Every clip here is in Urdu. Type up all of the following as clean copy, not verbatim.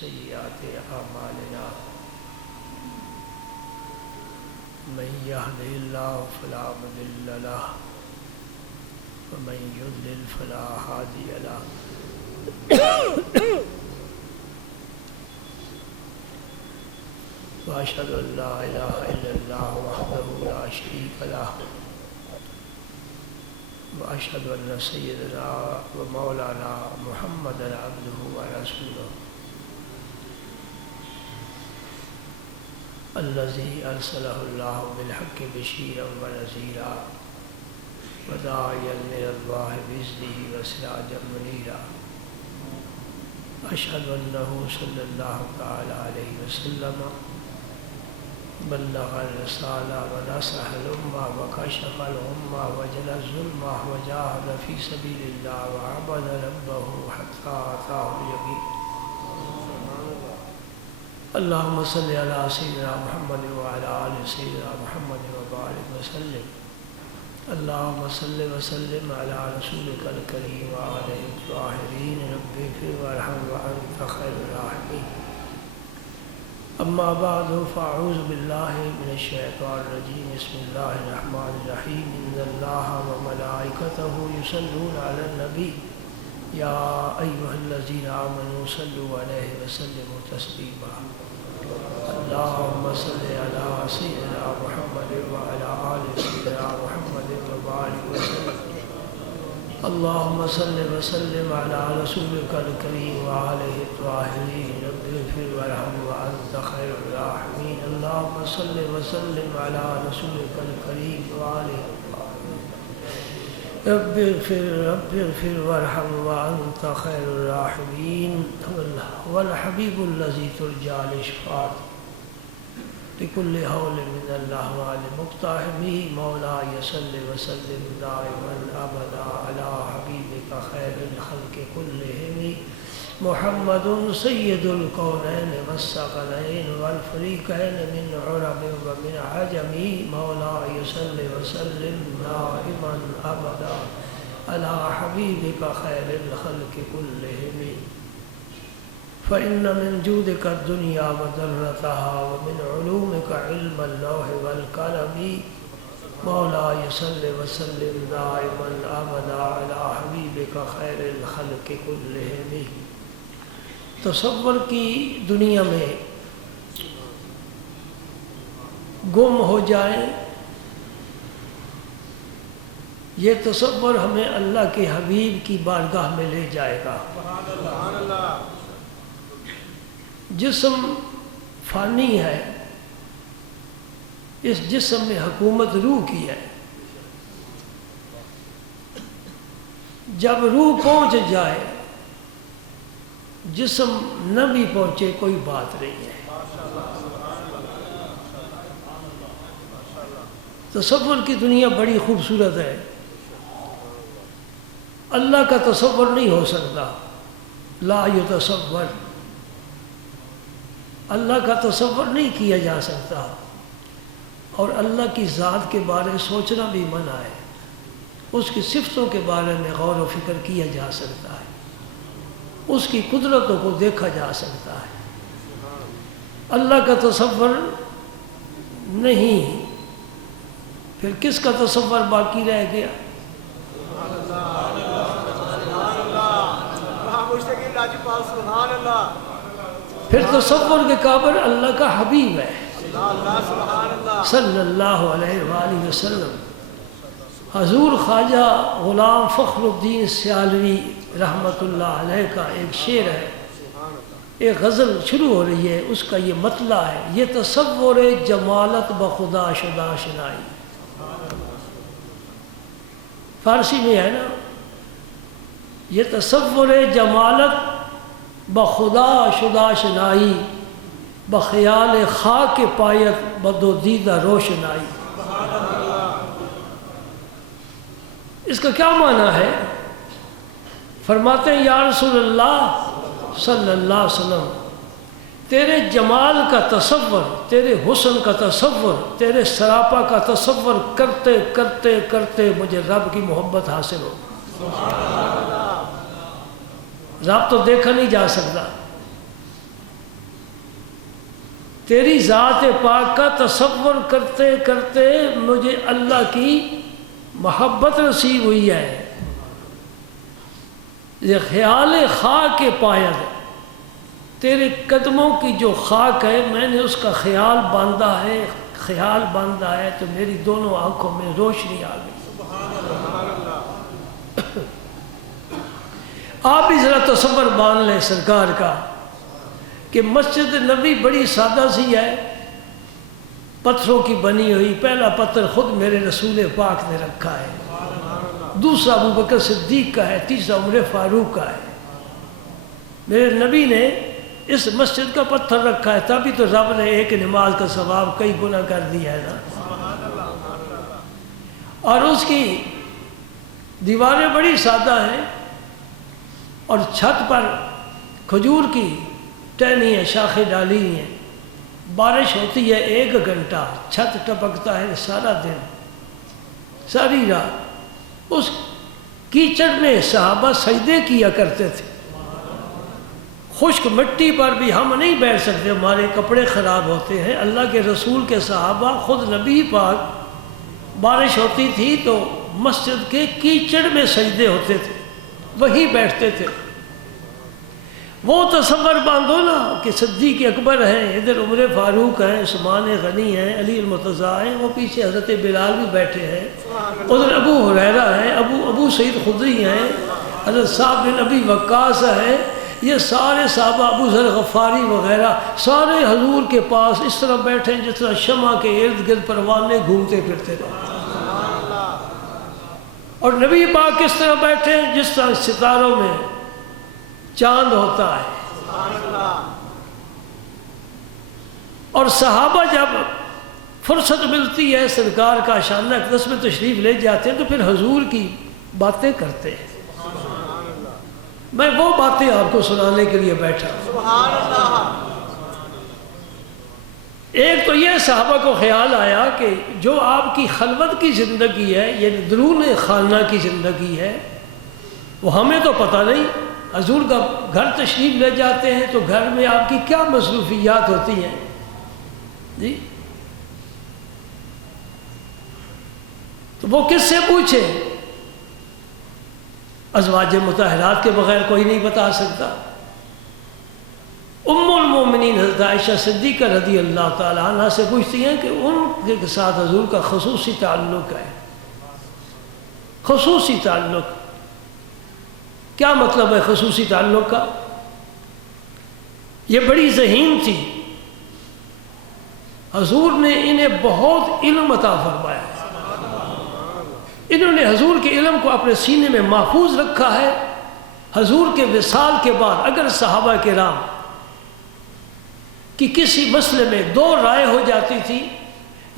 سيئات أعمالنا من يهده الله فلا مضل له ومن يضلل فلا هادي له وأشهد أن لا إله إلا الله وحده لا شريك له وأشهد أن سيدنا ومولانا محمدا عبده ورسوله الذي أرسله الله بالحق بشيرا ونذيرا وداعيا إلى الله بإذنه وسراجا منيرا أشهد أنه صلى الله تعالى عليه وسلم بلغ الرسالة ونصح الأمة وكشف الغمة وجل الظلمة وجاهد في سبيل الله وعبد ربه حتى أتاه اليقين. اللهم صل على سيدنا محمد وعلى آل سيدنا محمد وبارك وسلم. اللهم صل وسلم على رسولك الكريم وآله الطاهرين رب اغفر وارحم وأنت خير الراحمين. أما بعد فأعوذ بالله من الشيطان الرجيم. بسم الله الرحمن الرحيم. إن الله وملائكته يصلون على النبي يا أيها الذين آمنوا صلوا عليه وسلموا تسليما. اللهم صل على سيدنا محمد وعلى آل سيدنا محمد وبارك وسلم. اللهم صل وسلم على رسولك الكريم وآله الطاهرين رب اغفر وارحم وأنت خير الراحمين. اللهم صل وسلم على رسولك الكريم وآله رب اغفر وارحم وأنت خير الراحمين. والحبيب الذي ترجى لشفاعة لكل هول من الأهوال مقتحمه مولاي صل وسلم دائما أبدا على حبيبك خير الخلق كلهم محمد سيد الكونين والثقلين والفريقين من عرب ومن عجم مولاي صل وسلم دائما أبدا على حبيبك خير الخلق كلهم. فإن من جودك الدنيا وذرتها ومن علومك علم اللوح والقلم مولاي صل وسلم دائما أبدا على حبيبك خير الخلق كلهم. تصور کی دنیا میں گم ہو جائیں، یہ تصور ہمیں اللہ کے حبیب کی بارگاہ میں لے جائے گا. جسم فانی ہے، اس جسم میں حکومت روح کی ہے. جب روح پہنچ جائے، جسم نہ بھی پہنچے کوئی بات نہیں ہے. تصور کی دنیا بڑی خوبصورت ہے. اللہ کا تصور نہیں ہو سکتا. لا یتصور، اللہ کا تصور نہیں کیا جا سکتا. اور اللہ کی ذات کے بارے سوچنا بھی منع ہے. اس کی صفتوں کے بارے میں غور و فکر کیا جا سکتا ہے، اس کی قدرتوں کو دیکھا جا سکتا ہے. اللہ کا تصور نہیں، پھر کس کا تصور باقی رہ گیا؟ پھر تصور کے قابل اللہ کا حبیب ہے صلی اللہ علیہ وآلہ وسلم. حضور خواجہ غلام فخر الدین سیالوی رحمت اللہ علیہ کا ایک شعر ہے، ایک غزل شروع ہو رہی ہے، اس کا یہ مطلع ہے: یہ تصور جمالت بخدا شدہ شنائی. فارسی میں ہے نا، یہ تصور جمالت بخدا شدہ شنائی بخیال خاک پایت بدو دیدہ روشنائی. اس کا کیا معنی ہے؟ فرماتے ہیں یا رسول اللہ صلی اللہ علیہ وسلم، تیرے جمال کا تصور، تیرے حسن کا تصور، تیرے سراپا کا تصور کرتے کرتے کرتے مجھے رب کی محبت حاصل ہو. رب تو دیکھا نہیں جا سکتا، تیری ذات پاک کا تصور کرتے کرتے مجھے اللہ کی محبت نصیب ہوئی ہے. یہ خیال خاک کے پایا ہے، تیرے قدموں کی جو خاک ہے میں نے اس کا خیال باندھا ہے، خیال باندھا ہے تو میری دونوں آنکھوں میں روشنی آ گئی. آپ بھی ذرا تصور مان لیں سرکار کا کہ مسجد نبی بڑی سادہ سی ہے، پتھروں کی بنی ہوئی. پہلا پتھر خود میرے رسول پاک نے رکھا ہے، دوسرا ابوبکر صدیق کا ہے، تیسرا عمر فاروق کا ہے. میرے نبی نے اس مسجد کا پتھر رکھا ہے، تبھی تو رب نے ایک نماز کا ثواب کئی گنا کر دیا ہے نا. اور اس کی دیواریں بڑی سادہ ہیں اور چھت پر کھجور کی ٹہنی ہے، شاخیں ڈالی ہیں. بارش ہوتی ہے 1 گھنٹہ، چھت ٹپکتا ہے سارا دن ساری رات. اس کیچڑ میں صحابہ سجدے کیا کرتے تھے. خشک مٹی پر بھی ہم نہیں بیٹھ سکتے، ہمارے کپڑے خراب ہوتے ہیں. اللہ کے رسول کے صحابہ خود نبی پاک بارش ہوتی تھی تو مسجد کے کیچڑ میں سجدے ہوتے تھے، وہی بیٹھتے تھے. وہ تصور باندھو نا کہ صدیق اکبر ہیں، ادھر عمر فاروق ہیں، عثمان غنی ہیں، علی المرتضیٰ ہیں، وہ پیچھے حضرت بلال بھی بیٹھے ہیں، ادھر ابو ہریرہ ہیں، ابو سعید خدری ہیں، حضرت صاحب بن ابی وقاص ہیں. یہ سارے صحابہ، ابو ذر غفاری وغیرہ، سارے حضور کے پاس اس طرح بیٹھے ہیں جس طرح شمع کے ارد گرد پروانے گھومتے پھرتے رہے. اور نبی پاک کس طرح بیٹھے ہیں جس طرح ستاروں میں چاند ہوتا ہے. اور صحابہ جب فرصت ملتی ہے سرکار کا شان اقدس میں تشریف لے جاتے ہیں تو پھر حضور کی باتیں کرتے ہیں. میں وہ باتیں آپ کو سنانے کے لیے بیٹھا. ایک تو یہ صحابہ کو خیال آیا کہ جو آپ کی خلوت کی زندگی ہے، یہ درون خانہ کی زندگی ہے، وہ ہمیں تو پتہ نہیں. حضور کا گھر تشریف لے جاتے ہیں تو گھر میں آپ کی کیا مصروفیات ہوتی ہیں جی؟ تو وہ کس سے پوچھے؟ ازواج مطہرات کے بغیر کوئی نہیں بتا سکتا. ام المومنین حضرت عائشہ صدیقہ رضی اللہ تعالی عنہ سے پوچھتی ہیں کہ ان کے ساتھ حضور کا خصوصی تعلق ہے. خصوصی تعلق کیا مطلب ہے خصوصی تعلق کا؟ یہ بڑی ذہین تھی، حضور نے انہیں بہت علم عطا فرمایا. انہوں نے حضور کے علم کو اپنے سینے میں محفوظ رکھا ہے. حضور کے وصال کے بعد اگر صحابہ کرام کی کسی مسئلے میں 2 رائے ہو جاتی تھی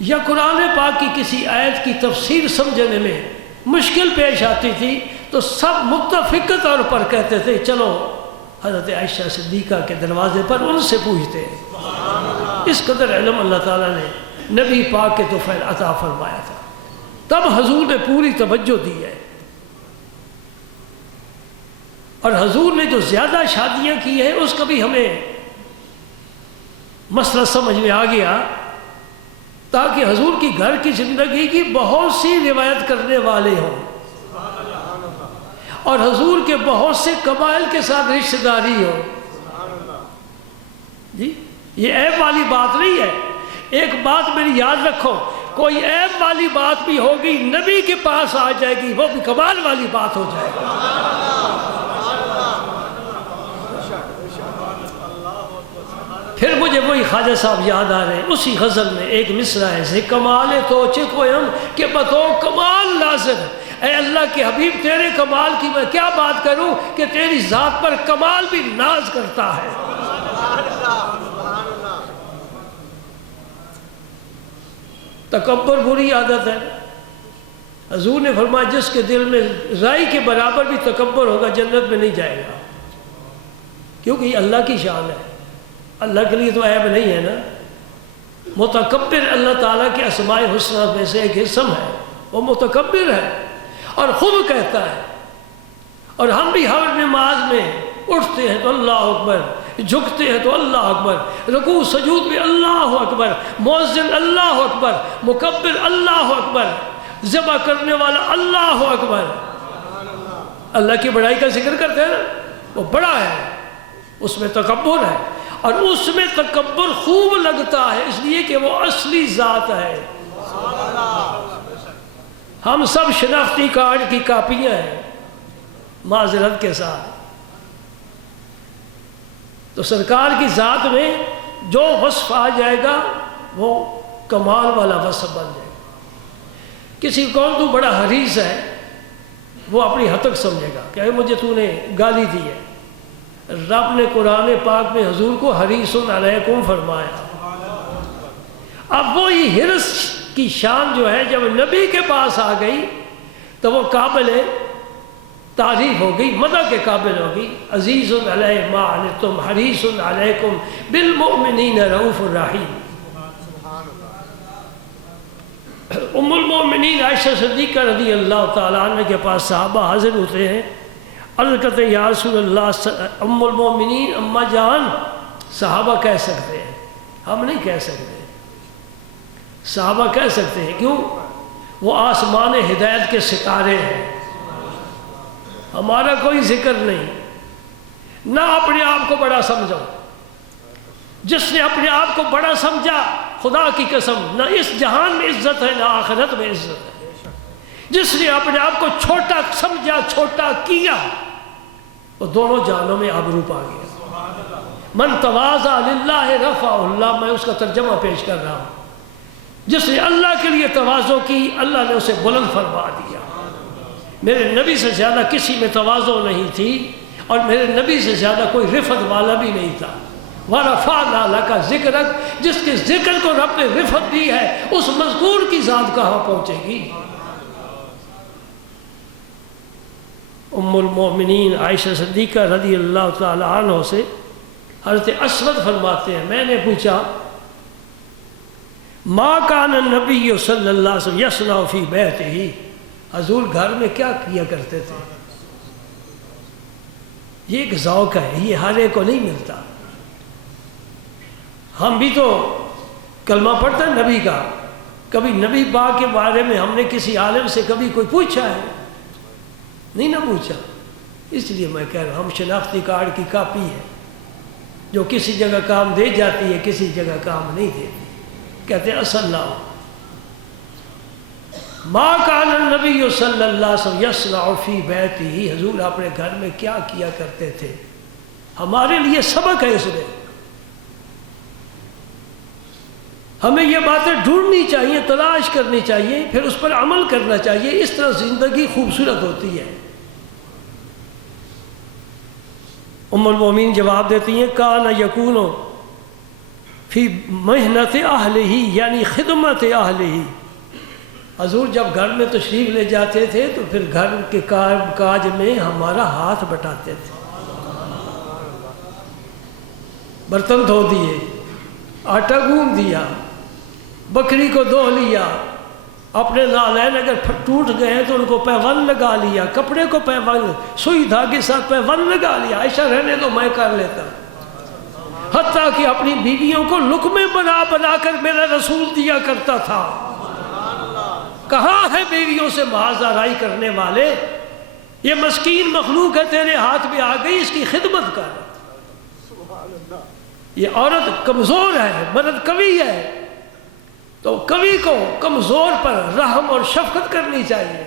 یا قرآن پاک کی کسی آیت کی تفسیر سمجھنے میں مشکل پیش آتی تھی تو سب متفق طور پر کہتے تھے چلو حضرت عائشہ صدیقہ کے دروازے پر ان سے پوچھتے ہیں. اس قدر علم اللہ تعالیٰ نے نبی پاک کے طفیل عطا فرمایا تھا. تب حضور نے پوری توجہ دی ہے. اور حضور نے جو زیادہ شادیاں کی ہیں اس کا بھی ہمیں مسئلہ سمجھ میں آ گیا، تاکہ حضور کی گھر کی زندگی کی بہت سی روایت کرنے والے ہوں اور حضور کے بہت سے قبائل کے ساتھ رشتہ داری ہو. جی یہ عیب والی بات نہیں ہے. ایک بات میری یاد رکھو، کوئی عیب والی بات بھی ہوگی نبی کے پاس آ جائے گی، وہ بھی کمال والی بات ہو جائے گی. پھر مجھے وہی خواجہ صاحب یاد آ رہے ہیں. اسی غزل میں ایک مصرع ہے، زِ کمال تو چکویم کہ بتو کمال لازم. اے اللہ کے حبیب تیرے کمال کی میں کیا بات کروں کہ تیری ذات پر کمال بھی ناز کرتا ہے. تکبر بری عادت ہے. حضور نے فرمایا جس کے دل میں رائی کے برابر بھی تکبر ہوگا جنت میں نہیں جائے گا، کیونکہ یہ اللہ کی شان ہے. اللہ کے لیے تو عیب نہیں ہے نا. متکبر اللہ تعالیٰ کے اسماء الحسنی میں سے ایک اسم ہے، وہ متکبر ہے اور خود کہتا ہے. اور ہم بھی ہر نماز میں اٹھتے ہیں تو اللہ اکبر، جھکتے ہیں تو اللہ اکبر، رکوع سجود میں اللہ اکبر، مؤذن اللہ اکبر، مکبر اللہ اکبر، ذبح کرنے والا اللہ اکبر۔ اللہ کی بڑائی کا ذکر کرتے ہیں نا، وہ بڑا ہے، اس میں تکبر ہے، اور اس میں تکبر خوب لگتا ہے اس لیے کہ وہ اصلی ذات ہے۔ ہم سب شناختی کارڈ کی کاپیاں ہیں معذرت کے ساتھ۔ تو سرکار کی ذات میں جو وصف آ جائے گا وہ کمال والا وصف بن جائے گا۔ کسی کون تو بڑا حریص ہے، وہ اپنی حد تک سمجھے گا کہ مجھے تو نے گالی دی ہے۔ رب نے قرآن پاک میں حضور کو حریص علیکم فرمایا۔ اب وہی حرص کی شان جو ہے جب نبی کے پاس آ گئی تو وہ قابل تعریف ہو گئی، مدح کے قابل ہوگی۔ عزیز علیہ ما عنتم حریص علیکم بالمؤمنین رؤوف الرحیم۔ ام المؤمنین عائشہ صدیقہ رضی اللہ تعالیٰ عنہ کے پاس صحابہ حاضر ہوتے ہیں، عرض کرتے ہیں یا رسول اللہ، ام المؤمنین اماں جان صحابہ کہہ سکتے ہیں، ہم نہیں کہہ سکتے۔ صحابہ کہہ سکتے ہیں، کیوں؟ وہ آسمان ہدایت کے ستارے ہیں، ہمارا کوئی ذکر نہیں۔ نہ اپنے آپ کو بڑا سمجھو، جس نے اپنے آپ کو بڑا سمجھا خدا کی قسم نہ اس جہان میں عزت ہے نہ آخرت میں عزت ہے۔ جس نے اپنے آپ کو چھوٹا سمجھا، چھوٹا کیا، وہ دونوں جہانوں میں آبرو پا گیا۔ من تواضع للہ رفعہ اللہ، میں اس کا ترجمہ پیش کر رہا ہوں۔ جس نے اللہ کے لیے تواضع کی، اللہ نے اسے بلند فرما دیا۔ میرے نبی سے زیادہ کسی میں تواضع نہیں تھی، اور میرے نبی سے زیادہ کوئی رفعت والا بھی نہیں تھا۔ وَرَفَعْنَا لَكَ ذِكْرَكَ، جس کے ذکر کو رب نے رفعت دی ہے، اس مذکور کی ذات کہاں پہنچے گی؟ ام المؤمنین عائشہ صدیقہ رضی اللہ تعالی عنہ سے حضرت اسود فرماتے ہیں، میں نے پوچھا ما کان النبی صلی اللہ علیہ وسلم یصنع فی بیتہ، حضور گھر میں کیا کیا کرتے تھے؟ یہ ایک ذوق ہے، یہ ہر ایک کو نہیں ملتا۔ ہم بھی تو کلمہ پڑھتے ہیں نبی کا، کبھی نبی پاک کے بارے میں ہم نے کسی عالم سے کبھی کوئی پوچھا ہے؟ نہیں نہ پوچھا۔ اس لیے میں کہہ رہا ہوں، ہم شناختی کارڈ کی کاپی ہے جو کسی جگہ کام دے جاتی ہے، کسی جگہ کام نہیں دیتی۔ کہتے ہیں اصل لاؤ۔ ما کان النبی صلی اللہ علیہ وسلم یصنع فی بیتہ، حضور اپنے گھر میں کیا کیا کرتے تھے؟ ہمارے لیے سبق ہے اس میں۔ ہمیں یہ باتیں ڈھونڈنی چاہیے، تلاش کرنی چاہیے، پھر اس پر عمل کرنا چاہیے، اس طرح زندگی خوبصورت ہوتی ہے۔ ام المومنین جواب دیتی ہیں کان یکون فی محنت اہلہ، یعنی خدمت اہلہ۔ حضور جب گھر میں تشریف لے جاتے تھے تو پھر گھر کے کاج میں ہمارا ہاتھ بٹاتے تھے۔ برتن دھو دیے، آٹا گوندھ دیا، بکری کو دھو لیا، اپنے نالین اگر ٹوٹ گئے ہیں تو ان کو پیون لگا لیا، کپڑے کو پیون سوئی دھاگے ساتھ پیون لگا لیا۔ عائشہ رہنے تو میں کر لیتا، حتیٰ کہ اپنی بیویوں کو لقمے بنا بنا کر میرا رسول دیا کرتا تھا۔ کہاں ہے بیویوں سے محاذ آرائی کرنے والے؟ یہ مسکین مخلوق ہے، تیرے ہاتھ میں آ گئی، اس کی خدمت کر۔ یہ عورت کمزور ہے، مرد قوی ہے، تو قوی کو کمزور پر رحم اور شفقت کرنی چاہیے،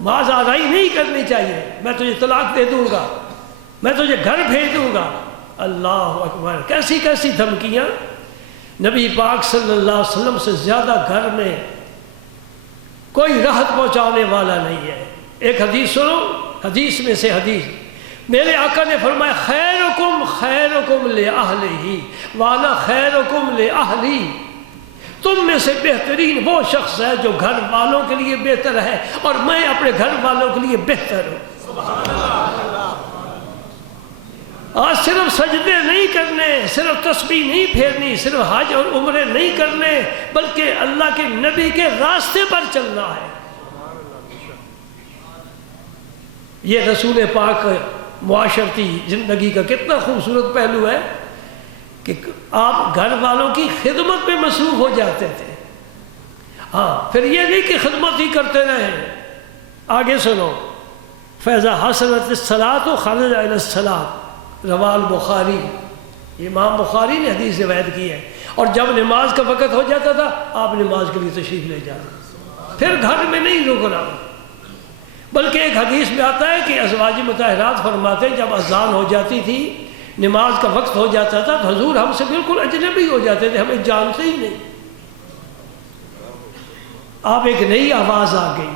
محاذ آرائی نہیں کرنی چاہیے۔ میں تجھے طلاق دے دوں گا، میں تجھے گھر بھیج دوں گا۔ اللہ اکبر، کیسی کیسی دھمکیاں۔ نبی پاک صلی اللہ علیہ وسلم سے زیادہ گھر میں کوئی راحت پہنچانے والا نہیں ہے۔ ایک حدیث سنو، حدیث میں سے حدیث، میرے آقا نے فرمایا خیرکم خیرکم لأہلہ وانا خیرکم لأہلی، تم میں سے بہترین وہ شخص ہے جو گھر والوں کے لیے بہتر ہے، اور میں اپنے گھر والوں کے لیے بہتر ہوں۔ آج صرف سجدے نہیں کرنے، صرف تسبیح نہیں پھیرنی، صرف حج اور عمرے نہیں کرنے، بلکہ اللہ کے نبی کے راستے پر چلنا ہے۔ یہ رسول پاک معاشرتی زندگی کا کتنا خوبصورت پہلو ہے کہ آپ گھر والوں کی خدمت میں مصروف ہو جاتے تھے۔ ہاں پھر یہ نہیں کہ خدمت ہی کرتے رہیں، آگے سنو، فیضا حسنت الصلاۃ خرج الی الصلاۃ، رواه البخاری، امام بخاری نے حدیث روایت کی ہے۔ اور جب نماز کا وقت ہو جاتا تھا آپ نماز کے لیے تشریف لے جاتے، پھر گھر میں نہیں رکنا۔ بلکہ ایک حدیث میں آتا ہے کہ ازواج مطہرات فرماتے ہیں جب اذان ہو جاتی تھی، نماز کا وقت ہو جاتا تھا تو حضور ہم سے بالکل اجنبی ہو جاتے تھے، ہمیں جانتے ہی نہیں۔ آپ ایک نئی آواز آ گئی،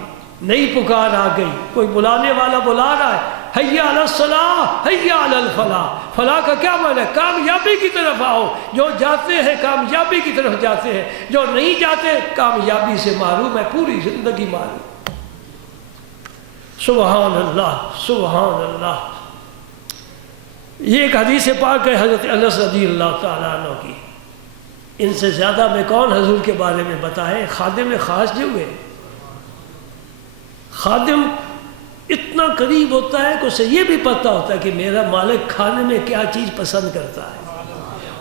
نئی پکار آ گئی، کوئی بلانے والا بلا رہا ہے، حیا علی الصلاۃ حیا علی الفلاح۔ فلاح کا کیا معنی ہے؟ کامیابی کی طرف آؤ۔ جو جاتے ہیں کامیابی کی طرف جاتے ہیں، جو نہیں جاتے کامیابی سے محروم ہے، پوری زندگی محروم۔ سبحان اللہ سبحان اللہ۔ یہ ایک حدیث پاک ہے حضرت انس رضی اللہ تعالیٰ عنہ کی۔ ان سے زیادہ میں کون حضور کے بارے میں بتائیں؟ خادم خاص جو ہوئے، خادم اتنا قریب ہوتا ہے کہ اسے یہ بھی پتہ ہوتا ہے کہ میرا مالک کھانے میں کیا چیز پسند کرتا ہے،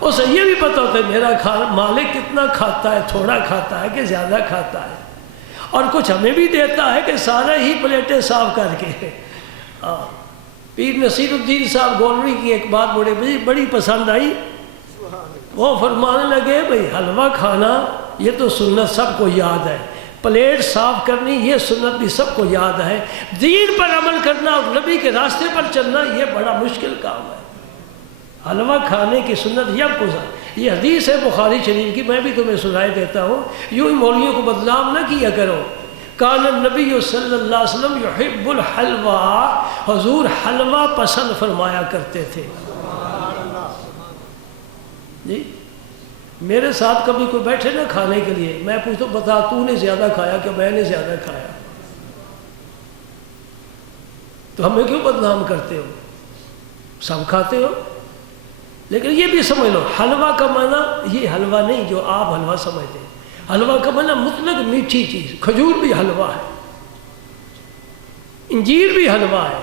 اسے یہ بھی پتہ ہوتا ہے میرا مالک کتنا کھاتا ہے، تھوڑا کھاتا ہے کہ زیادہ کھاتا ہے، اور کچھ ہمیں بھی دیتا ہے کہ سارا ہی پلیٹیں صاف کر کے۔ پیر نصیر الدین صاحب گولوی کی ایک بات بڑی پسند آئی، وہ فرمانے لگے بھئی حلوہ کھانا یہ تو سنت سب کو یاد ہے، پلیٹ صاف کرنی یہ سنت بھی سب کو یاد ہے، دین پر عمل کرنا اور نبی کے راستے پر چلنا یہ بڑا مشکل کام ہے۔ حلوہ کھانے کی سنت یہ حدیث ہے بخاری شریف کی، میں بھی تمہیں سنائے دیتا ہوں، یوں ہی مولویوں کو بدنام نہ کیا کرو۔ کان النبی صلی اللہ علیہ وسلم یحب الحلوہ، حضور حلوہ پسند فرمایا کرتے تھے۔ جی میرے ساتھ کبھی کوئی بیٹھے نا کھانے کے لیے، میں پوچھتا ہوں بتا تو نے زیادہ کھایا کہ میں نے زیادہ کھایا؟ تو ہمیں کیوں بدنام کرتے ہو؟ سب کھاتے ہو۔ لیکن یہ بھی سمجھ لو حلوہ کا معنی یہ حلوہ نہیں جو آپ حلوہ سمجھتے ہیں، حلوہ کا معنی مطلق میٹھی چیز، کھجور بھی حلوہ ہے، انجیر بھی حلوہ ہے،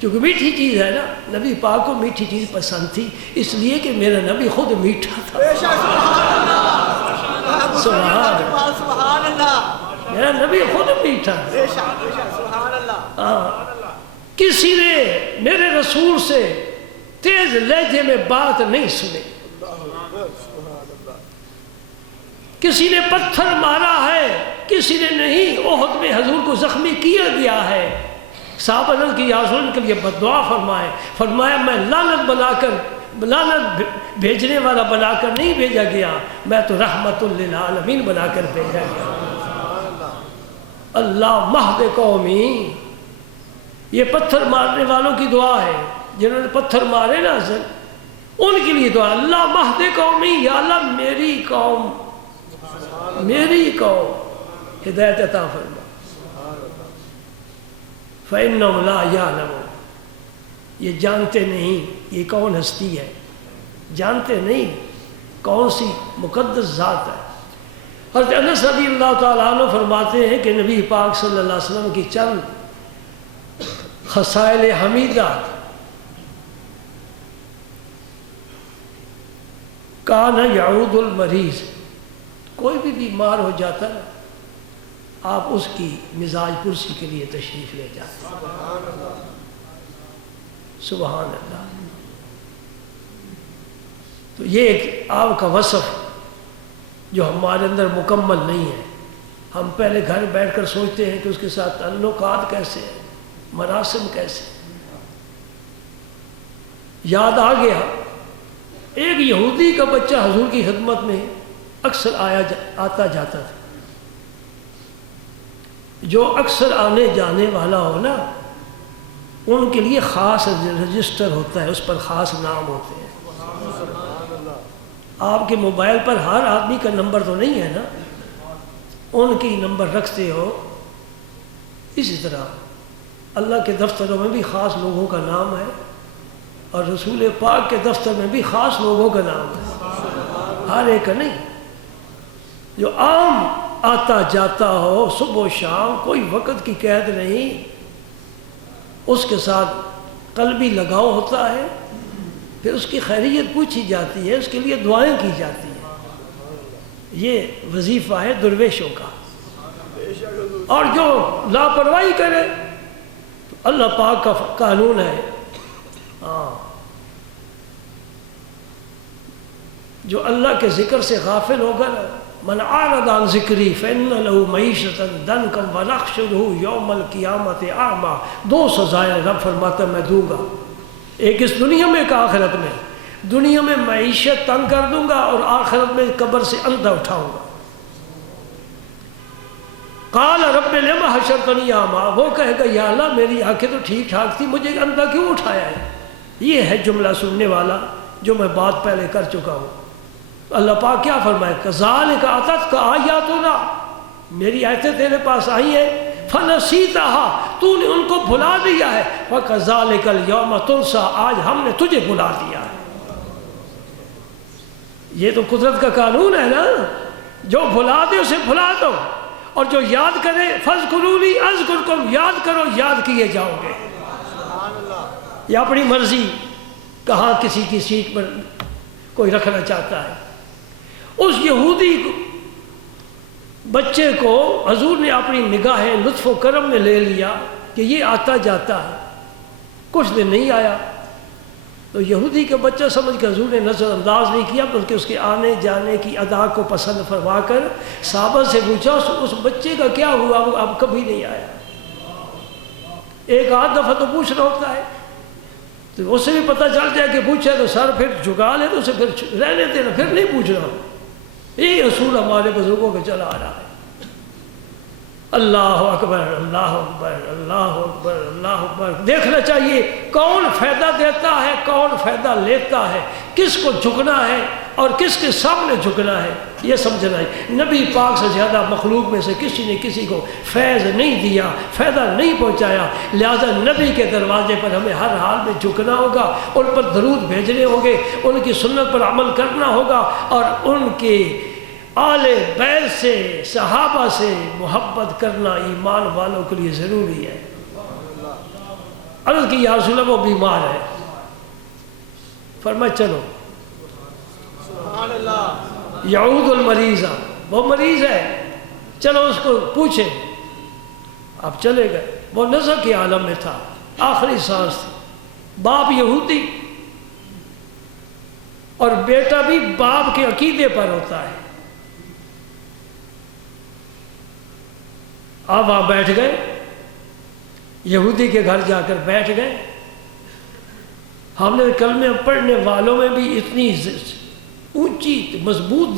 کیونکہ میٹھی چیز ہے نا۔ نبی پاک کو میٹھی چیز پسند تھی، اس لیے کہ میرا نبی خود میٹھا تھا۔ سبحان اللہ، میرا نبی خود میٹھا تھا۔ کسی نے میرے رسول سے تیز لہجے میں بات نہیں سنی، کسی نے پتھر مارا ہے کسی نے نہیں، احد میں حضور کو زخمی کیا گیا ہے۔ صحابہ نے کہ یا رسول اللہ کے لیے بددعا فرمایا میں لعنت بھیجنے والا بنا کر نہیں بھیجا گیا، میں تو رحمت للعالمین بنا کر بھیجا گیا۔ اللہ مہد قومی، یہ پتھر مارنے والوں کی دعا ہے، جنہوں نے پتھر مارے نا ان کے لیے دعا، اللہ مہد قومی، یا اللہ میری قوم ہدایت عطا فرما۔ فَإِنَّهُمْ لَا يَعْلَمُونَ، یہ جانتے نہیں یہ کون ہستی ہے، جانتے نہیں کون سی مقدس ذات ہے۔ حضرت انس رضی اللہ تعالیٰ عنہ فرماتے ہیں کہ نبی پاک صلی اللہ علیہ وسلم کی چند خصائل حمیدہ، کان یعود المریض، کوئی بھی بیمار ہو جاتا ہے آپ اس کی مزاج پرسی کے لیے تشریف لے جاتے ہیں۔ سبحان اللہ۔ تو یہ ایک آپ کا وصف جو ہمارے اندر مکمل نہیں ہے۔ ہم پہلے گھر بیٹھ کر سوچتے ہیں کہ اس کے ساتھ تعلقات کیسے ہیں، مراسم کیسے۔ یاد آ گیا ایک یہودی کا بچہ حضور کی خدمت میں اکثر آتا جاتا تھا۔ جو اکثر آنے جانے والا ہو نا ان کے لیے خاص رجسٹر ہوتا ہے، اس پر خاص نام ہوتے ہیں۔ آپ کے موبائل پر ہر آدمی کا نمبر تو نہیں ہے نا، ان کی نمبر رکھتے ہو۔ اسی طرح اللہ کے دفتروں میں بھی خاص لوگوں کا نام ہے، اور رسول پاک کے دفتر میں بھی خاص لوگوں کا نام ہے، ہر ایک کا نہیں۔ جو عام آتا جاتا ہو صبح و شام، کوئی وقت کی قید نہیں، اس کے ساتھ قلبی لگاؤ ہوتا ہے، پھر اس کی خیریت پوچھی جاتی ہے، اس کے لیے دعائیں کی جاتی ہیں۔ یہ وظیفہ ہے درویشوں کا۔ اور جو لاپرواہی کرے تو اللہ پاک کا قانون ہے، جو اللہ کے ذکر سے غافل ہوگا نا، من اعرض عن ذکری فإن له معیشۃ ضنکا ونحشرہ یوم القیامۃ اعمی۔ 2 سزائیں رب فرماتا میں دوں گا، ایک اس دنیا میں ایک آخرت میں۔ دنیا میں معیشت تنگ کر دوں گا اور آخرت میں قبر سے اندھا اٹھاؤں گا۔ قال رب لم حشرتنی اعمی، وہ کہے گا یا اللہ میری آنکھیں تو ٹھیک ٹھاک تھی، مجھے اندھا کیوں اٹھایا ہے؟ یہ ہے جملہ سننے والا جو میں بات پہلے کر چکا ہوں۔ اللہ پاک کیا فرمائے؟ کذالک اتتک آیاتنا، میری آیتیں تیرے پاس آئی ہیں، فنسیتہا، تو نے ان کو بھلا دیا ہے، وکذالک الیوم تنسی، آج ہم نے تجھے بھلا دیا ہے۔ یہ تو قدرت کا قانون ہے نا، جو بھلا دے اسے بھلا دو، اور جو یاد کرے فاذکرونی اذکرکم، یاد کرو یاد کیے جاؤ گے۔ یہ اپنی مرضی کہاں کسی کی سیٹ پر کوئی رکھنا چاہتا ہے۔ اس یہودی بچے کو حضور نے اپنی نگاہ لطف و کرم میں لے لیا کہ یہ آتا جاتا ہے، کچھ دن نہیں آیا تو یہودی کا بچہ سمجھ کے حضور نے نظر انداز نہیں کیا، بلکہ اس کے آنے جانے کی ادا کو پسند فرما کر صحابہ سے پوچھا اس بچے کا کیا ہوا، وہ اب کبھی نہیں آیا۔ ایک آدھ دفعہ تو پوچھنا ہوتا ہے، تو اس سے بھی پتہ چل جائے کہ پوچھے تو سر پھر جھکا لے تو اسے پھر رہنے دینا، پھر نہیں پوچھنا۔ یہ اصول ہمارے بزرگوں کا چلا آ رہا ہے۔ اللہ اکبر اللہ اکبر اللہ اکبر اللہ اکبر۔ دیکھنا چاہیے کون فائدہ دیتا ہے، کون فائدہ لیتا ہے، کس کو جھکنا ہے اور کس کے سامنے جھکنا ہے، یہ سمجھنا ہے۔ نبی پاک سے زیادہ مخلوق میں سے کسی نے کسی کو فیض نہیں دیا، فائدہ نہیں پہنچایا، لہذا نبی کے دروازے پر ہمیں ہر حال میں جھکنا ہوگا، ان پر درود بھیجنے ہوں گے، ان کی سنت پر عمل کرنا ہوگا، اور ان کے آل بیت سے صحابہ سے محبت کرنا ایمان والوں کے لیے ضروری ہے۔ عرض کی یا رسول اللہ وہ بیمار ہے، فرمایا چلو یعود المریض، وہ مریض ہے، چلو اس کو پوچھیں۔ آپ چلے گئے، وہ نظر کے عالم میں تھا، آخری سانس تھی، باپ یہودی اور بیٹا بھی باپ کے عقیدے پر ہوتا ہے۔ آپ وہاں بیٹھ گئے، یہودی کے گھر جا کر بیٹھ گئے۔ ہم نے کلمے پڑھنے والوں میں بھی اتنی اونچی مضبوط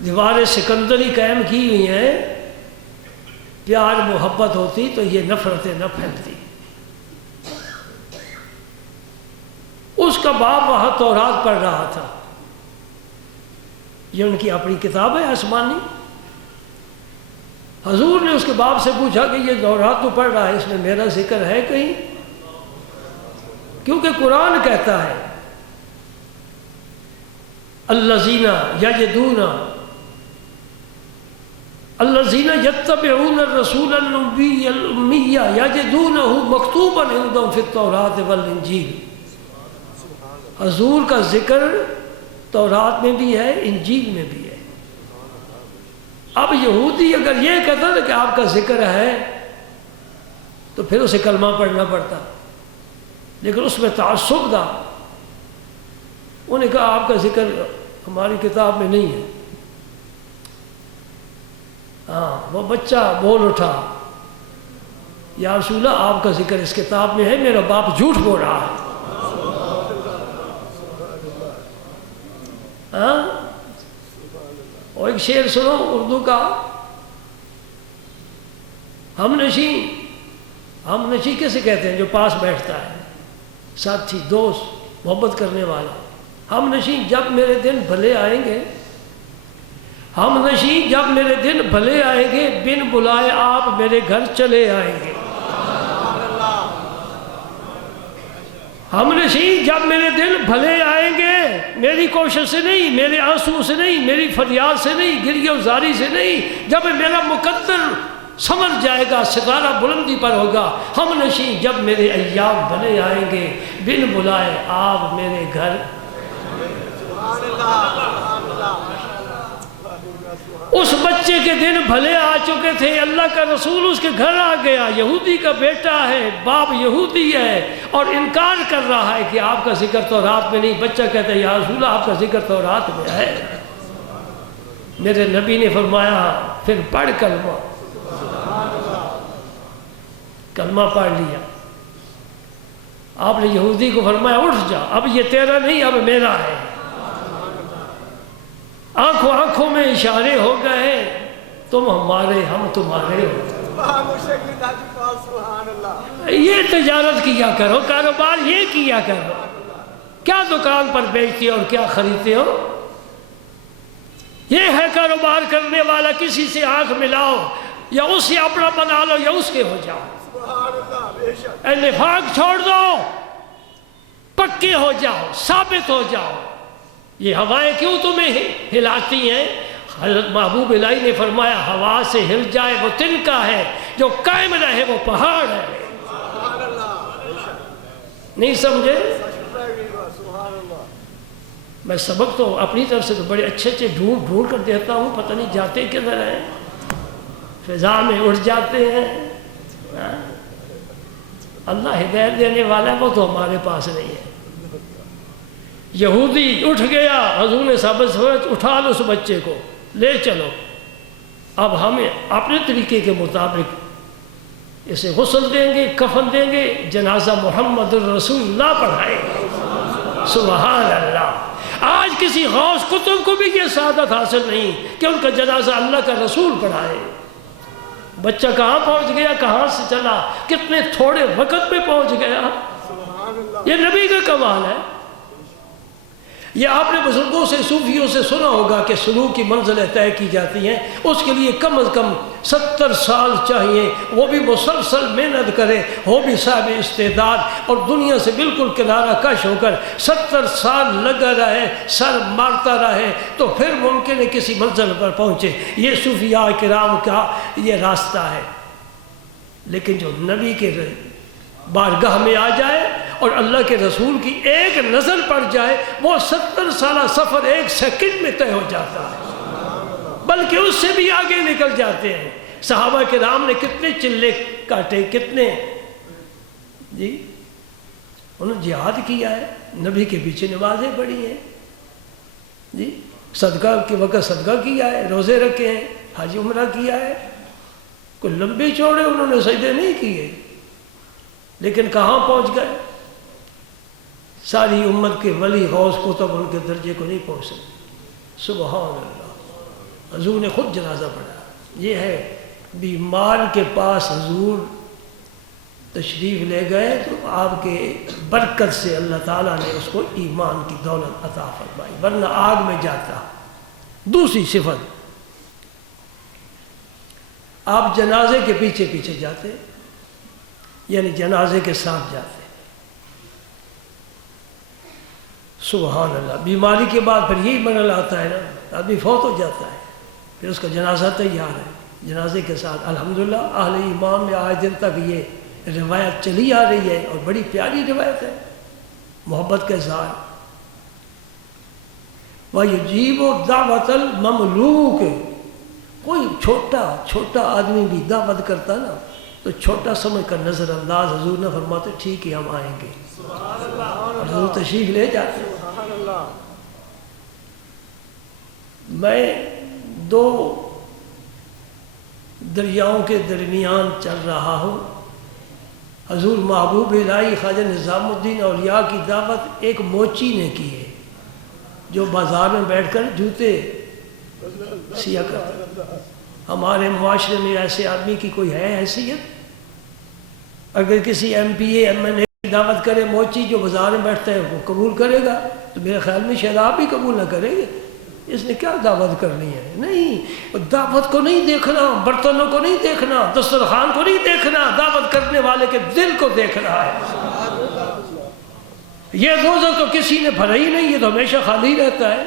دیواریں سکندری قائم کی ہوئی ہیں، پیار محبت ہوتی تو یہ نفرتیں نہ پھیلتی۔ اس کا باپ وہاں تورات پڑھ رہا تھا، یہ ان کی اپنی کتاب ہے آسمانی۔ حضور نے اس کے باپ سے پوچھا کہ یہ تورات تو پڑھ رہا ہے، اس میں میرا ذکر ہے کہیں؟ کیونکہ قرآن کہتا ہے الذین یجدون الذین یتبعون الرسول النبی الامی یجدونہ مکتوبا عندہم فی التوراۃ والانجیل۔ حضور کا ذکر تورات میں بھی ہے، انجیل میں بھی ہے۔ اب یہودی اگر یہ کہتا نا کہ آپ کا ذکر ہے تو پھر اسے کلمہ پڑھنا پڑتا، لیکن اس میں تعصب تھا۔ انہوں نے کہا آپ کا ذکر ہماری کتاب میں نہیں ہے۔ ہاں، وہ بچہ بول اٹھا یا رسول اللہ آپ کا ذکر اس کتاب میں ہے، میرا باپ جھوٹ بول رہا ہے۔ ہاں، اور ایک شعر سنو اردو کا، ہم نشیں کیسے کہتے ہیں؟ جو پاس بیٹھتا ہے، ساتھی، دوست، محبت کرنے والا۔ ہم نشیں جب میرے دن بھلے آئیں گے، ہم نشیں جب میرے دن بھلے آئیں گے، بن بلائے آپ میرے گھر چلے آئیں گے۔ ہم نشیں جب میرے دن بھلے آئیں گے، میری کوشش سے نہیں، میرے آنسو سے نہیں، میری فریاد سے نہیں، گریہ و زاری سے نہیں، جب میرا مقدر سمجھ جائے گا ستارہ بلندی پر ہوگا، ہم نشین جب میرے ایام بنے آئیں گے، بن بلائے آپ میرے گھر۔ اس بچے کے دن بھلے آ چکے تھے، اللہ کا رسول اس کے گھر آ گیا، یہودی کا بیٹا ہے، باپ یہودی ہے، اور انکار کر رہا ہے کہ آپ کا ذکر تورات میں نہیں۔ بچہ کہتا ہے یا رسول اللہ آپ کا ذکر تورات میں ہے۔ میرے نبی نے فرمایا پھر پڑھ کلمہ۔ کلمہ پڑھ لیا۔ آپ نے یہودی کو فرمایا اٹھ جا، اب یہ تیرا نہیں اب میرا ہے۔ آنکھوں آنکھوں میں اشارے ہو گئے، تم ہمارے ہم تمہارے ہو۔ یہ تجارت کیا کرو، کاروبار یہ کیا کرو، کیا دکان پر بیچتے اور کیا خریدتے ہو؟ یہ ہے کاروبار کرنے والا، کسی سے آنکھ ملاؤ، یا اس سے اپنا بنا لو یا اس کے ہو جاؤ۔ اے نفاق چھوڑ دو، پکے ہو جاؤ، ثابت ہو جاؤ۔ یہ ہوائیں کیوں تمہیں ہلاتی ہیں؟ حضرت محبوب الہی نے فرمایا ہوا سے ہل جائے وہ تنکا ہے، جو قائم رہے وہ پہاڑ ہے۔ نہیں سمجھے؟ میں سبق تو اپنی طرف سے تو بڑے اچھے اچھے ڈھونڈ کر دیتا ہوں، پتہ نہیں جاتے کدھر ہیں، فضا میں اڑ جاتے ہیں۔ اللہ ہدایت دینے والا ہے، وہ تو ہمارے پاس نہیں ہے۔ یہودی اٹھ گیا، حضور نے ثابت اٹھا لو اس بچے کو، لے چلو، اب ہمیں اپنے طریقے کے مطابق اسے غسل دیں گے، کفن دیں گے، جنازہ محمد الرسول اللہ پڑھائیں گے۔ سبحان اللہ۔ آج کسی غوث کتب کو بھی یہ سعادت حاصل نہیں کہ ان کا جنازہ اللہ کا رسول پڑھائے۔ بچہ کہاں پہنچ گیا، کہاں سے چلا، کتنے تھوڑے وقت میں پہنچ گیا۔ یہ نبی کا کمال ہے۔ یہ آپ نے بزرگوں سے صوفیوں سے سنا ہوگا کہ سلوک کی منزلیں طے کی جاتی ہیں، اس کے لیے کم از کم 70 سال چاہیے، وہ بھی مسلسل محنت کرے، وہ بھی صاحب استعداد، اور دنیا سے بالکل کنارہ کش ہو کر 70 سال لگا رہے، سر مارتا رہے، تو پھر ممکن ہے کسی منزل پر پہنچے۔ یہ صوفیاء کرام کا یہ راستہ ہے۔ لیکن جو نبی کے بارگاہ میں آ جائے اور اللہ کے رسول کی ایک نظر پڑ جائے، وہ 70 سالہ سفر 1 سیکنڈ میں طے ہو جاتا ہے، بلکہ اس سے بھی آگے نکل جاتے ہیں۔ صحابہ کرام نے کتنے چلے کاٹے، کتنے جی انہوں نے جہاد کیا ہے، نبی کے پیچھے نمازیں پڑھی ہیں، جی صدقہ کے وقت صدقہ کیا ہے، روزے رکھے ہیں، حج عمرہ کیا ہے۔ کوئی لمبے چوڑے انہوں نے سجدے نہیں کیے، لیکن کہاں پہنچ گئے؟ ساری امت کے ولی غوث کتب ان کے درجے کو نہیں پہنچ سکتے۔ سبحان اللہ۔ حضور نے خود جنازہ پڑھا۔ یہ ہے بیمار کے پاس حضور تشریف لے گئے تو آپ کے برکت سے اللہ تعالیٰ نے اس کو ایمان کی دولت عطا فرمائی، ورنہ آگ میں جاتا۔ دوسری صفت، آپ جنازے کے پیچھے پیچھے جاتے، یعنی جنازے کے ساتھ جاتے۔ سبحان اللہ۔ بیماری کے بعد پھر یہی مرحلہ آتا ہے نا، آدمی فوت ہو جاتا ہے، پھر اس کا جنازہ تیار ہے، جنازے کے ساتھ۔ الحمدللہ اہل ایمان میں آج دن تک یہ روایت چلی آ رہی ہے، اور بڑی پیاری روایت ہے، محبت کا اظہار۔ وَيُجِيبُ دَعْوَةَ الْمَمْلُوكِ۔ کوئی چھوٹا آدمی بھی دعوت کرتا نا تو چھوٹا سمجھ کر نظر انداز، حضور نے فرماتے ٹھیک ہے ہم آئیں گے، اور حضور تشریف لے جاتے۔ میں 2 دریاؤں کے درمیان چل رہا ہوں۔ حضور محبوب الہی خواجہ نظام الدین اولیاء کی دعوت ایک موچی نے کی ہے، جو بازار میں بیٹھ کر جوتے سیا کرتا۔ ہمارے معاشرے میں ایسے آدمی کی کوئی ہے حیثیت؟ اگر کسی M P A M N A کی دعوت کرے موچی جو بازار میں بیٹھتا ہے وہ قبول کرے گا؟ تو میرے خیال میں شاید آپ بھی قبول نہ کریں گے۔ اس نے کیا دعوت کرنی ہے؟ نہیں، دعوت کو نہیں دیکھنا، برتنوں کو نہیں دیکھنا، دسترخوان کو نہیں دیکھنا، دعوت کرنے والے کے دل کو دیکھنا ہے۔ یہ روزہ تو کسی نے بھرا ہی نہیں، یہ تو ہمیشہ خالی رہتا ہے۔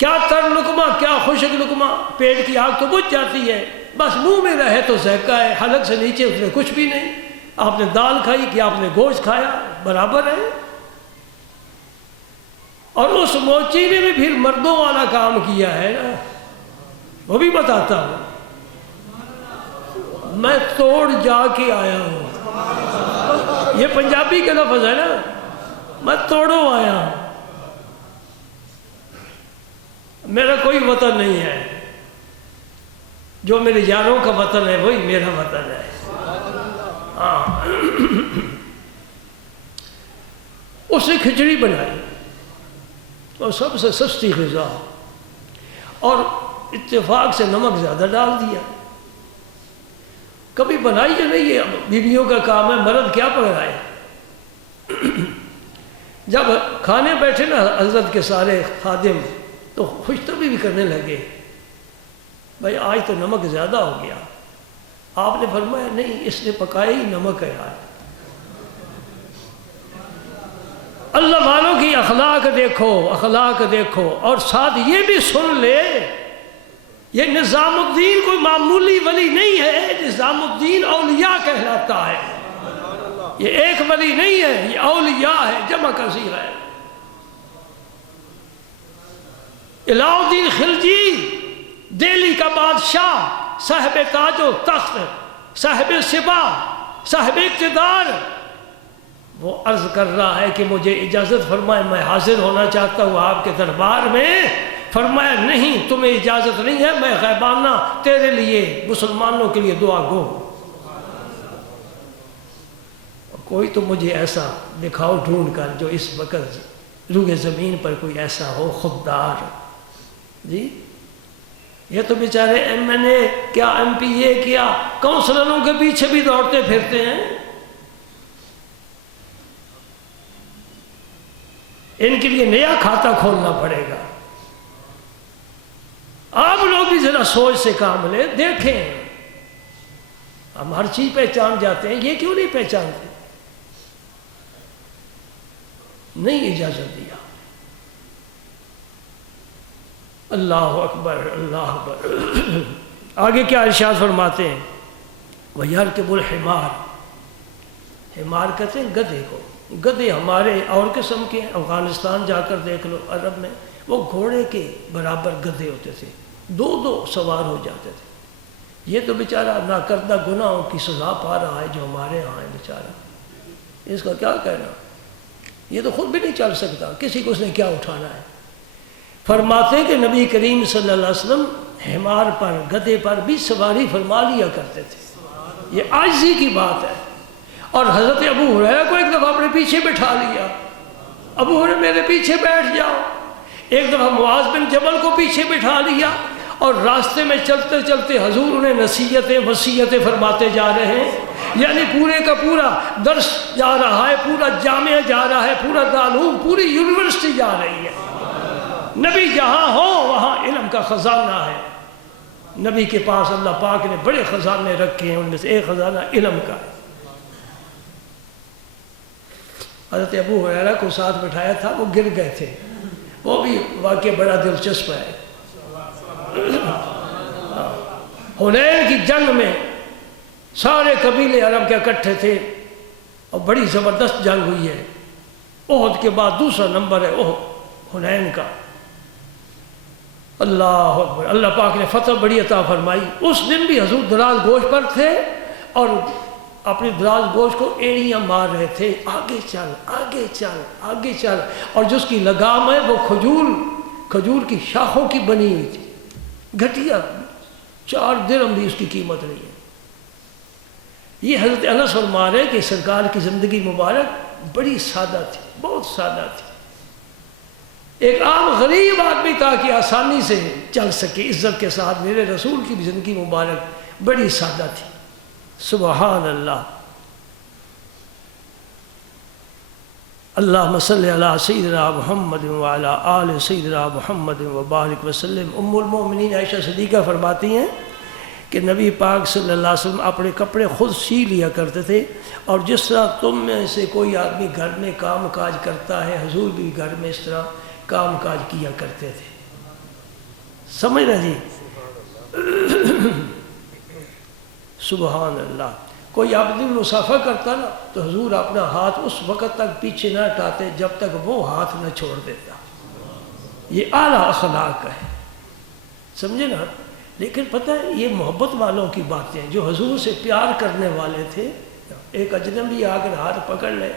کیا تر لقمہ کیا خشک لقمہ، پیٹ کی آگ تو بجھ جاتی ہے، بس منہ میں رہے تو ذائقہ ہے، حلق سے نیچے اس میں کچھ بھی نہیں۔ آپ نے دال کھائی کہ آپ نے گوشت کھایا، برابر ہے۔ اور اس موچی نے بھی پھر مردوں والا کام کیا ہے نا، وہ بھی بتاتا ہوں، میں توڑ جا کے آیا ہوں، یہ پنجابی کا لفظ ہے نا، میں توڑوں آیا ہوں، میرا کوئی وطن نہیں ہے، جو میرے یاروں کا وطن ہے وہی میرا وطن ہے۔ ہاں اس نے کھچڑی بنائی اور سب سے سستی غذا، اور اتفاق سے نمک زیادہ ڈال دیا۔ کبھی بنائی یا نہیں، یہ بیویوں کا کام ہے، مرد کیا پکڑائے۔ جب کھانے بیٹھے نا حضرت کے سارے خادم تو خوش طبعی بھی کرنے لگے، بھائی آج تو نمک زیادہ ہو گیا۔ آپ نے فرمایا نہیں، اس نے پکایا ہی نمک ہے آج۔ اللہ والوں کی اخلاق دیکھو، اخلاق دیکھو، اور ساتھ یہ بھی سن لے، یہ نظام الدین کوئی معمولی ولی نہیں ہے، نظام الدین اولیاء کہلاتا ہے، یہ ایک ولی نہیں ہے، یہ اولیاء ہے، جمع کثیر ہے۔ الہ الدین خلجی دہلی کا بادشاہ، صاحب تاج و تخت، صاحب سپاہ، صاحب اقتدار، وہ عرض کر رہا ہے کہ مجھے اجازت فرمائے، میں حاضر ہونا چاہتا ہوں آپ کے دربار میں۔ فرمایا نہیں، تمہیں اجازت نہیں ہے، میں غیبانہ تیرے لیے مسلمانوں کے لیے دعا گو، کوئی تو مجھے ایسا دکھاؤ ڈھونڈ کر جو اس وقت روئے زمین پر کوئی ایسا ہو خوددار۔ جی یہ تو بیچارے ایم این اے کیا، ایم پی اے کیا، کونسلروں کے پیچھے بھی دوڑتے پھرتے ہیں، ان کے لیے نیا کھاتہ کھولنا پڑے گا۔ آپ لوگ بھی ذرا سوچ سے کام لیں، دیکھیں ہم ہر چیز پہچان جاتے ہیں، یہ کیوں نہیں پہچانتے؟ نہیں اجازت دیا۔ اللہ اکبر، اللہ اکبر۔ آگے کیا ارشاد فرماتے ہیں؟ وَيَرْكَبُ الْحِمَارَ، حمار کہتے ہیں گدھے کو، گدھے ہمارے اور قسم کے ہیں، افغانستان جا کر دیکھ لو، عرب میں وہ گھوڑے کے برابر گدھے ہوتے تھے، دو دو سوار ہو جاتے تھے۔ یہ تو بیچارہ ناکردہ گناہوں کی سزا پا رہا ہے جو ہمارے ہاں ہے بیچارہ، اس کا کیا کہنا؟ یہ تو خود بھی نہیں چل سکتا، کسی کو اس نے کیا اٹھانا ہے۔ فرماتے ہیں کہ نبی کریم صلی اللہ علیہ وسلم حمار پر، گدھے پر بھی سواری فرما لیا کرتے تھے، یہ عاجزی کی بات ہے۔ اور حضرت ابو ہریرہ کو ایک دفعہ اپنے پیچھے بٹھا لیا، ابو ہریرہ میرے پیچھے بیٹھ جاؤ۔ ایک دفعہ معاذ بن جبل کو پیچھے بٹھا لیا، اور راستے میں چلتے چلتے حضور انہیں نصیحتیں وصیتیں فرماتے جا رہے ہیں، یعنی پورے کا پورا درس جا رہا ہے، پورا جامعہ جا رہا ہے، پورا دارالعلوم، پوری یونیورسٹی جا رہی ہے۔ نبی جہاں ہو وہاں علم کا خزانہ ہے، نبی کے پاس اللہ پاک نے بڑے خزانے رکھے ہیں، ان میں سے ایک خزانہ علم کا ہے۔ حضرت ابو ہریرہ کو ساتھ بٹھایا تھا، وہ گر گئے تھے، وہ بھی واقعہ بڑا دلچسپ ہے۔ حنین کی جنگ میں سارے قبیلے عرب کے اکٹھے تھے اور بڑی زبردست جنگ ہوئی ہے، احد کے بعد دوسرا نمبر ہے حنین کا۔ اللہ اکبر، اللہ پاک نے فتح بڑی عطا فرمائی۔ اس دن بھی حضور دراز گوش پر تھے اور اپنی دراز گوش کو ایڑیاں مار رہے تھے، آگے چل آگے چل آگے چل، اور جس کی لگام ہے وہ کھجور کی شاخوں کی بنی ہوئی تھی، گھٹیا، 4 درہم بھی اس کی قیمت نہیں ہے۔ یہ حضرت انس فرما رہے کہ سرکار کی زندگی مبارک بڑی سادہ تھی، بہت سادہ تھی، ایک عام غریب آدمی تاکہ آسانی سے چل سکے عزت کے ساتھ۔ میرے رسول کی بھی زندگی مبارک بڑی سادہ تھی، سبحان اللہ۔ اللہم صلی علی سیدنا محمد وعلی آل سیدنا محمد وبارک وسلم۔ ام المؤمنین عائشہ صدیقہ فرماتی ہیں کہ نبی پاک صلی اللہ علیہ وسلم اپنے کپڑے خود سی لیا کرتے تھے، اور جس طرح تم میں سے کوئی آدمی گھر میں کام کاج کرتا ہے، حضور بھی گھر میں اس طرح کام کاج کیا کرتے تھے۔ سمجھ رہے جی؟ سبحان اللہ. کوئی آدمی مسافہ کرتا نا تو حضور اپنا ہاتھ اس وقت تک پیچھے نہ ہٹاتے جب تک وہ ہاتھ نہ چھوڑ دیتا. یہ اعلیٰ اخلاق ہے، سمجھے نا. لیکن پتہ ہے یہ محبت والوں کی باتیں جو حضور سے پیار کرنے والے تھے. ایک اجنبی آ کر ہاتھ پکڑ لے.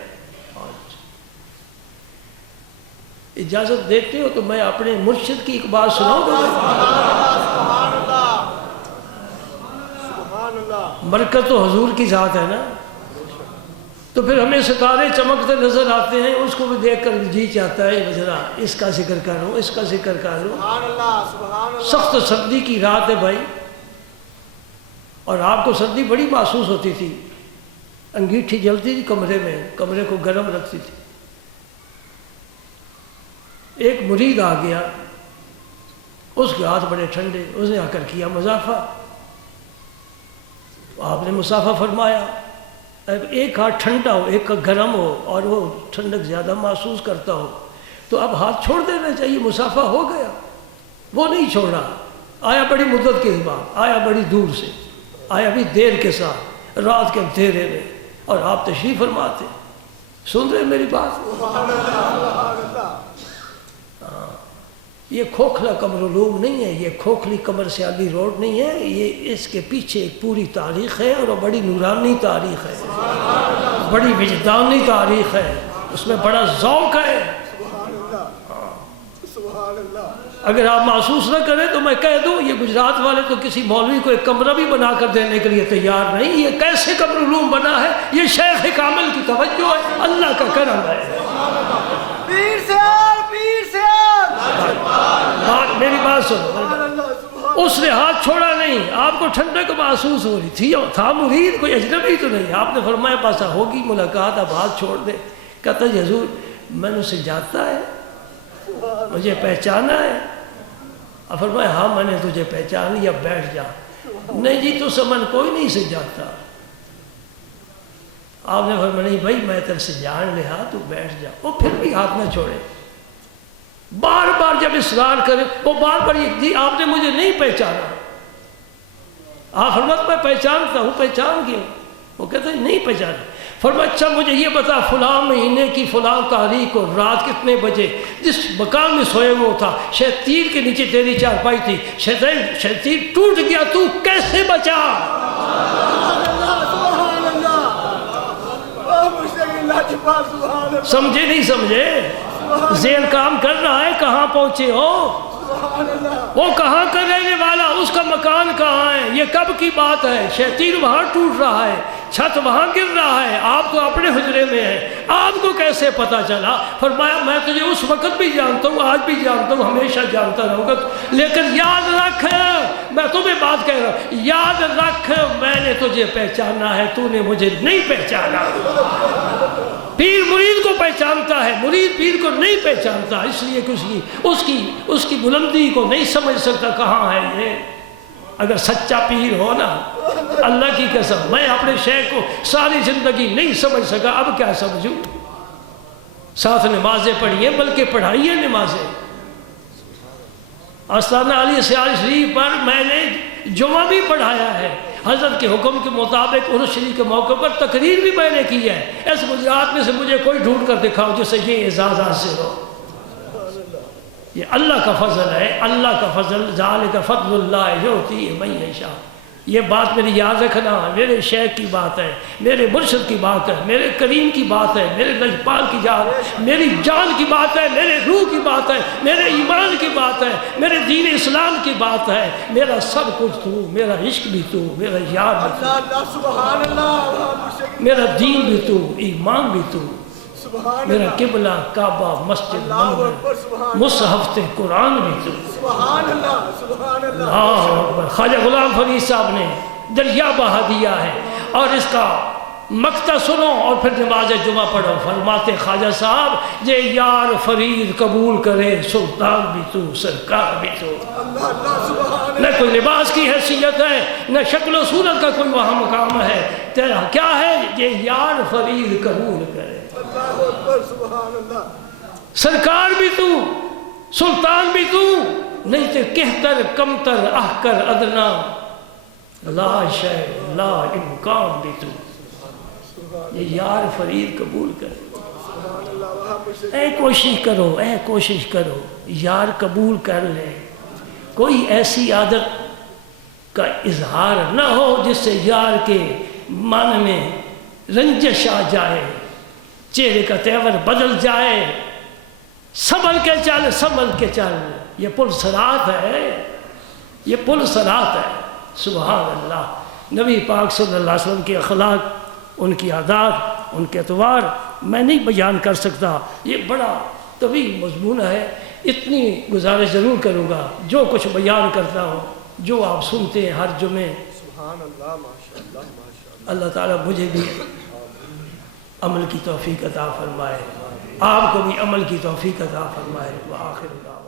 اجازت دیتے ہو تو میں اپنے مرشد کی ایک بات سناؤں گا. برکت تو حضور کی ذات ہے نا. تو پھر ہمیں ستارے چمکتے نظر آتے ہیں، اس کو بھی دیکھ کر جی چاہتا ہے ذرا اس کا ذکر کرو، اس کا ذکر کرو. سخت سردی کی رات ہے بھائی، اور آپ کو سردی بڑی محسوس ہوتی تھی. انگیٹھی جلتی تھی کمرے میں، کمرے کو گرم رکھتی تھی. ایک مرید آ گیا، اس کے ہاتھ بڑے ٹھنڈے. اس نے آ کر کیا مضافہ. آپ نے مصافحہ فرمایا. ایک ہاتھ ٹھنڈا ہو، ایک کا گرم ہو، اور وہ ٹھنڈک زیادہ محسوس کرتا ہو تو اب ہاتھ چھوڑ دینا چاہیے. مصافحہ ہو گیا. وہ نہیں چھوڑا. آیا بڑی مدت کے بعد، آیا بڑی دور سے، آیا بھی دیر کے ساتھ، رات کے اندھیرے میں، اور آپ تشریف فرماتے. سن رہے میری بات؟ یہ کھوکھلا قمرالعلوم نہیں ہے، یہ کھوکھلی قمر سیالی روڈ نہیں ہے. یہ اس کے پیچھے ایک پوری تاریخ ہے، اور وہ بڑی نورانی تاریخ ہے، بڑی وجدانی تاریخ ہے. اس میں بڑا ذوق ہے. اگر آپ محسوس نہ کریں تو میں کہہ دوں یہ گجرات والے تو کسی مولوی کو ایک کمرہ بھی بنا کر دینے کے لیے تیار نہیں. یہ کیسے قمرالعلوم بنا ہے؟ یہ شیخ کامل کی توجہ ہے، اللہ کا کرم ہے. پیر سے میری بات سنو. اس نے ہاتھ چھوڑا نہیں. آپ کو ٹھنڈک محسوس ہو رہی تھی، تھا مرید، کوئی اجنبی تو نہیں. آپ نے فرمایا پاسا ہوگی ملاقات، اب ہاتھ چھوڑ دے. کہتا جی حضور میں نے اسے جانتا ہے، مجھے پہچانا ہے. اب فرمایا ہاں میں نے تجھے پہچان لیا، بیٹھ جا. نہیں جی تو سمن کوئی نہیں سے جاتا. آپ نے فرمایا نہیں بھائی میں تیرے سے جان لیا، تو بیٹھ جا. وہ پھر بھی ہاتھ نہ چھوڑے. بار بار جب اصرار کرے، وہ بار بار جی آپ نے مجھے نہیں پہچانا. آپ فرمایا میں پہچانتا ہوں. پہچان کیوں؟ وہ کہتا ہے نہیں پہچانا. فرمایا اچھا مجھے یہ بتا فلاں مہینے کی فلاں تاریخ کو رات کتنے بجے جس مکان میں سوئے وہ تھا، شاید تیر کے نیچے تیری چارپائی تھی، شاید تیر ٹوٹ گیا، تو کیسے بچا؟ سمجھے نہیں سمجھے؟ ذہن کام کر رہا ہے. کہاں پہنچے ہو؟ وہ کہاں کا رہنے والا، اس کا مکان کہاں ہے، یہ کب کی بات ہے؟ شیطین وہاں ٹوٹ رہا ہے، چھت وہاں گر رہا ہے، آپ تو اپنے حجرے میں ہیں، آپ کو کیسے پتا چلا؟ فرمایا میں تجھے اس وقت بھی جانتا ہوں، آج بھی جانتا ہوں، ہمیشہ جانتا رہوں گا. لیکن یاد رکھ، میں تمہیں بات کہہ رہا ہوں، یاد رکھ میں نے تجھے پہچانا ہے، تو نے مجھے نہیں پہچانا. پیر مرید کو پہچانتا ہے، مرید پیر کو نہیں پہچانتا، اس لیے کہ اس کی بلندی کو نہیں سمجھ سکتا کہاں ہے یہ. اگر سچا پیر ہو نا، اللہ کی قسم میں اپنے شیخ کو ساری زندگی نہیں سمجھ سکا، اب کیا سمجھوں؟ ساتھ نمازیں پڑھیے، بلکہ پڑھائیے نمازیں. آستانہ علی سیال شریف پر میں نے جمعہ بھی پڑھایا ہے، حضرت کے حکم کے مطابق عرس شریف کے موقع پر تقریر بھی میں نے کی ہے. اس گجرات میں سے مجھے کوئی ڈھونڈ کر دکھاؤ جس سے یہ اعزاز حاصل ہو. یہ اللہ کا فضل ہے، اللہ کا فضل. ذالک فضل اللہ یؤتی من یشاء. یہ بات میری یاد رکھنا، میرے شیخ کی بات ہے، میرے مرشد کی بات ہے، میرے کریم کی بات ہے، میرے لجپال کی بات، میری جان کی بات ہے، میرے روح کی بات ہے، میرے ایمان کی بات ہے، میرے دین اسلام کی بات ہے. میرا سب کچھ تو، میرا عشق بھی تو، میرا یار بھی تو، میرا دین بھی تو، ایمان بھی تو، میرا قبلہ کعبہ مسجد منور مصحف قرآن بھی تو. اللہ اکبر. خواجہ غلام فرید صاحب نے دریا بہا دیا ہے، اور اس کا مقطع سنو اور پھر نماز جمعہ پڑھو. فرماتے خواجہ صاحب یہ یار فرید قبول کرے، سلطان بھی تو، سرکار بھی تو. نہ کوئی لباس کی حیثیت ہے، نہ شکل و صورت کا کوئی وہاں مقام ہے. تیرا کیا ہے؟ یہ یار فرید قبول کرے. سرکار بھی تو، سلطان بھی تو، نہیں تو کہتر کمتر احکر ادنا لا شے لا امکان بھی تو یہ یار فرید قبول کر اے کوشش کرو یار قبول کر لے کوئی ایسی عادت کا اظہار نہ ہو جس سے یار کے من میں رنجش آ جائے چہرے کا تیور بدل جائے سنبھل کے چل یہ پل صراط ہے سبحان اللہ نبی پاک صلی اللہ علیہ وسلم کے اخلاق ان کی عادات ان کے اطوار میں نہیں بیان کر سکتا یہ بڑا طویل مضمون ہے اتنی گزارش ضرور کروں گا جو کچھ بیان کرتا ہوں جو آپ سنتے ہیں ہر جمعے سبحان اللہ ماشاءاللہ ماشاءاللہ اللہ تعالیٰ مجھے بھی عمل کی توفیق عطا فرمائے آپ کو بھی عمل کی توفیق عطا فرمائے وآخر دعوانا